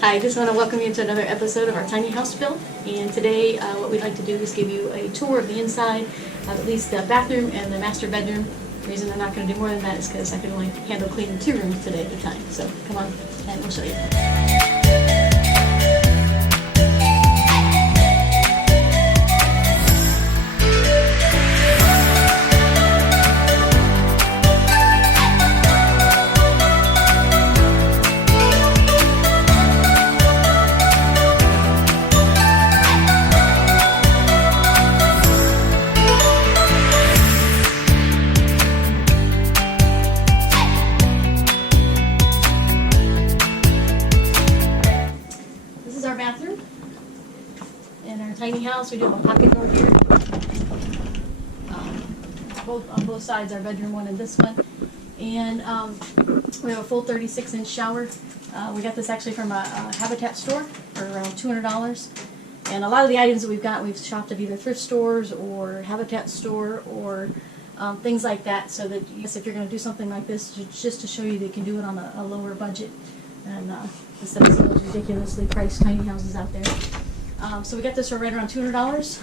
Hi, I just want to welcome you to another episode of our tiny house build. And today what we'd like to do is give you a tour of the inside of at least the bathroom and the master bedroom. The reason I'm not going to do more than that is because I can only handle cleaning 2 rooms today at a time. So come on and we'll show you. Our bathroom in our tiny house. We do have a pocket door here. On both sides, our bedroom one and this one. And we have a full 36-inch shower. We got this actually from a Habitat store for around $200. And a lot of the items that we've shopped at either thrift stores or Habitat store or things like that, so that if you're going to do something like this, just to show you that you can do it on a lower budget. And instead of those ridiculously priced tiny houses out there. So we got this for right around $200.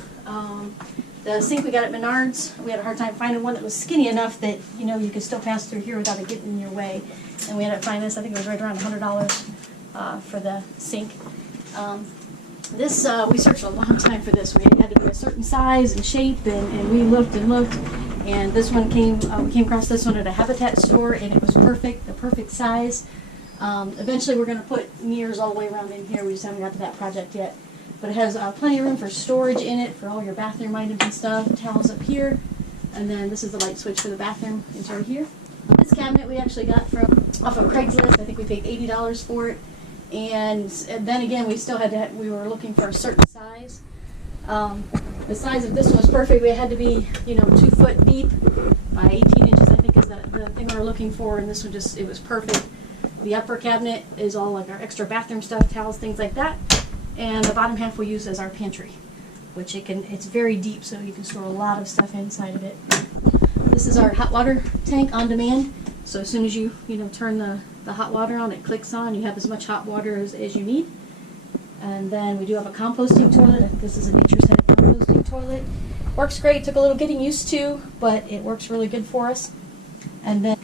The sink we got at Menards, we had a hard time finding one that was skinny enough that you could still pass through here without it getting in your way. And we ended up finding this. I think it was right around $100 for the sink. We searched a long time for this. We had to be a certain size and shape, and we looked and looked. And this one we came across this one at a Habitat store, and it was perfect, the perfect size. Eventually we're going to put mirrors all the way around in here. We just haven't got to that project yet. But it has plenty of room for storage in it for all your bathroom items and stuff. Towels up here. And then this is the light switch for the bathroom. It's right here. This cabinet we actually got off of Craigslist. I think we paid $80 for it. And then again, we were looking for a certain size. The size of this one was perfect. We had to be 2 foot deep by 18 inches, I think, is the thing we were looking for. And this one it was perfect. The upper cabinet is all like our extra bathroom stuff, towels, things like that. And the bottom half we use as our pantry, which it's very deep, so you can store a lot of stuff inside of it. This is our hot water tank on demand. So as soon as you turn the hot water on, it clicks on. You have as much hot water as you need. And then we do have a composting toilet. This is a Nature's Head composting toilet. Works great. Took a little getting used to, but it works really good for us. And then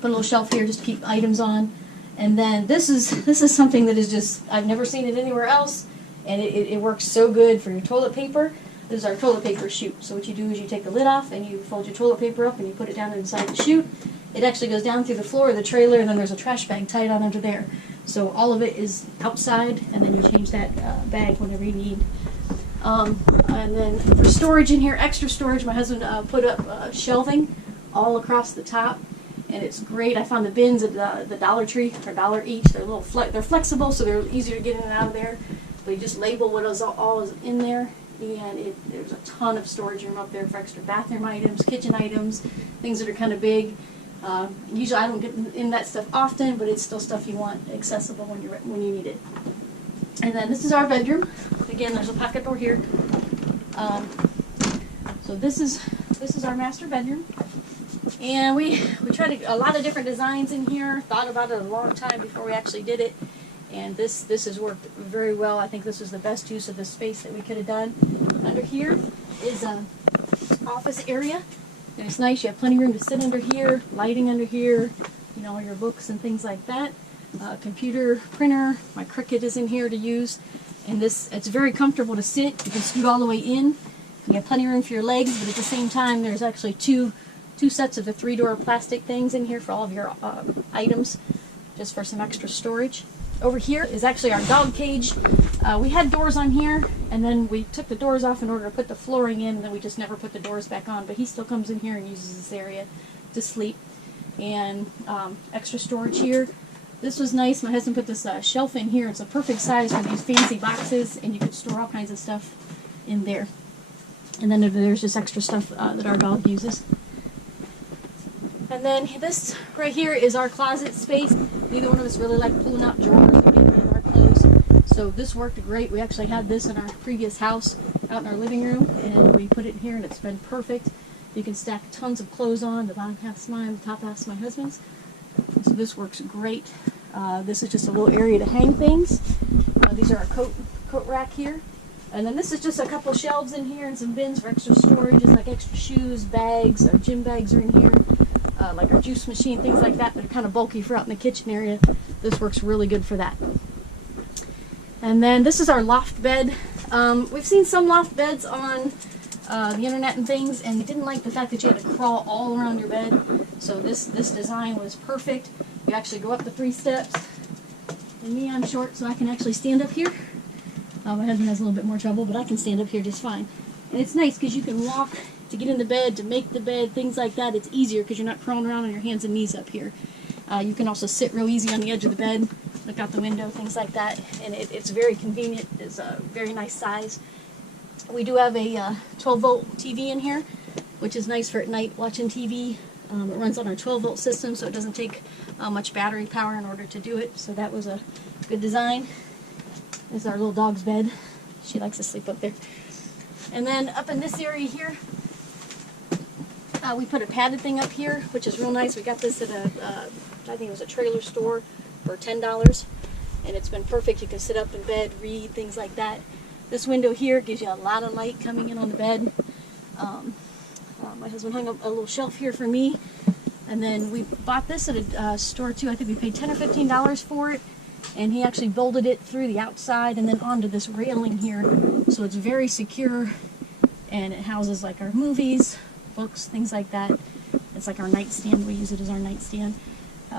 put a little shelf here just to keep items on. And then this is something that is just, I've never seen it anywhere else, and it works so good for your toilet paper. This is our toilet paper chute. So what you do is you take the lid off and you fold your toilet paper up and you put it down inside the chute. It actually goes down through the floor of the trailer, and then there's a trash bag tied on under there. So all of it is outside, and then you change that bag whenever you need. And then for storage in here, extra storage, my husband put up shelving all across the top. And it's great. I found the bins at the Dollar Tree for $1 each. They're they're flexible, so they're easier to get in and out of there. But you just label what all is in there, and there's a ton of storage room up there for extra bathroom items, kitchen items, things that are kind of big. Usually I don't get in that stuff often, but it's still stuff you want accessible when you need it. And then this is our bedroom. Again, there's a pocket door here. So this is our master bedroom. And we tried a lot of different designs in here, thought about it a long time before we actually did it, and this has worked very well. I think this was the best use of the space that we could have done. Under here is an office area, and it's nice. You have plenty of room to sit under here, lighting under here, all your books and things like that. Computer, printer, my Cricut is in here to use, and it's very comfortable to sit. You can scoot all the way in. You have plenty of room for your legs, but at the same time there's actually two sets of the 3-door plastic things in here for all of your items, just for some extra storage. Over here is actually our dog cage. We had doors on here, and then we took the doors off in order to put the flooring in, and then we just never put the doors back on, but he still comes in here and uses this area to sleep. And extra storage here. This was nice. My husband put this shelf in here. It's a perfect size for these fancy boxes, and you could store all kinds of stuff in there. And then there's just extra stuff that our dog uses. And then this right here is our closet space. Neither one of us really like pulling out drawers and getting rid of our clothes. So this worked great. We actually had this in our previous house out in our living room, and we put it in here, and it's been perfect. You can stack tons of clothes on. The bottom half's mine, the top half's my husband's. So this works great. This is just a little area to hang things. These are our coat rack here. And then this is just a couple shelves in here and some bins for extra storage, like extra shoes, bags, our gym bags are in here, like our juice machine, things like that that are kind of bulky for out in the kitchen area. This works really good for that. And then this is our loft bed. We've seen some loft beds on the internet and things, and we didn't like the fact that you had to crawl all around your bed. So this design was perfect. You actually go up the 3 steps. And me, I'm short, so I can actually stand up here. My husband has a little bit more trouble, but I can stand up here just fine. And it's nice because you can walk to get in the bed, to make the bed, things like that. It's easier because you're not crawling around on your hands and knees up here. You can also sit real easy on the edge of the bed, look out the window, things like that. And it's very convenient. It's a very nice size. We do have a 12-volt TV in here, which is nice for at night watching TV. It runs on our 12-volt system, so it doesn't take much battery power in order to do it. So that was a good design. This is our little dog's bed. She likes to sleep up there. And then up in this area here, we put a padded thing up here, which is real nice. We got this at I think it was a trailer store for $10, and it's been perfect. You can sit up in bed, read, things like that. This window here gives you a lot of light coming in on the bed. My husband hung up a little shelf here for me, and then we bought this at a store too. I think we paid $10 or $15 for it, and he actually bolted it through the outside and then onto this railing here, so it's very secure, and it houses like our movies, books, things like that. It's like our nightstand. We use it as our nightstand.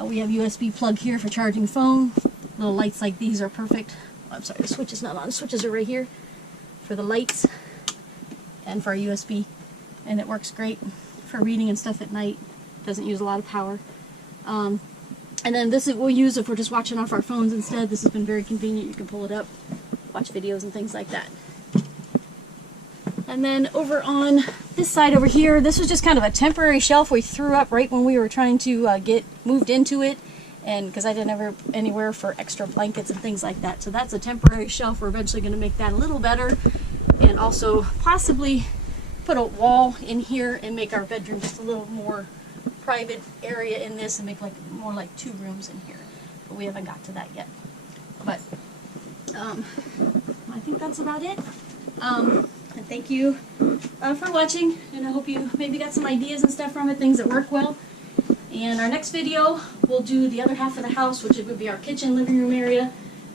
We have USB plug here for charging phone. Little lights like these are perfect. Oh, I'm sorry, the switch is not on. The switches are right here for the lights and for our USB, and it works great for reading and stuff at night. Doesn't use a lot of power. And then this is we'll use if we're just watching off our phones instead. This has been very convenient. You can pull it up, watch videos and things like that. And then over on this side over here, this was just kind of a temporary shelf we threw up right when we were trying to get moved into it, and because I didn't have anywhere for extra blankets and things like that. So that's a temporary shelf. We're eventually going to make that a little better, and also possibly put a wall in here and make our bedroom just a little more private area in this and make like more like 2 rooms in here. But we haven't got to that yet. But I think that's about it. And thank you for watching, and I hope you maybe got some ideas and stuff from it, things that work well. And our next video, we'll do the other half of the house, which would be our kitchen, living room area,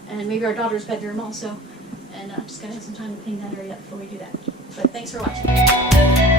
and maybe our daughter's bedroom also. And just gotta have some time to clean that area up before we do that. But thanks for watching.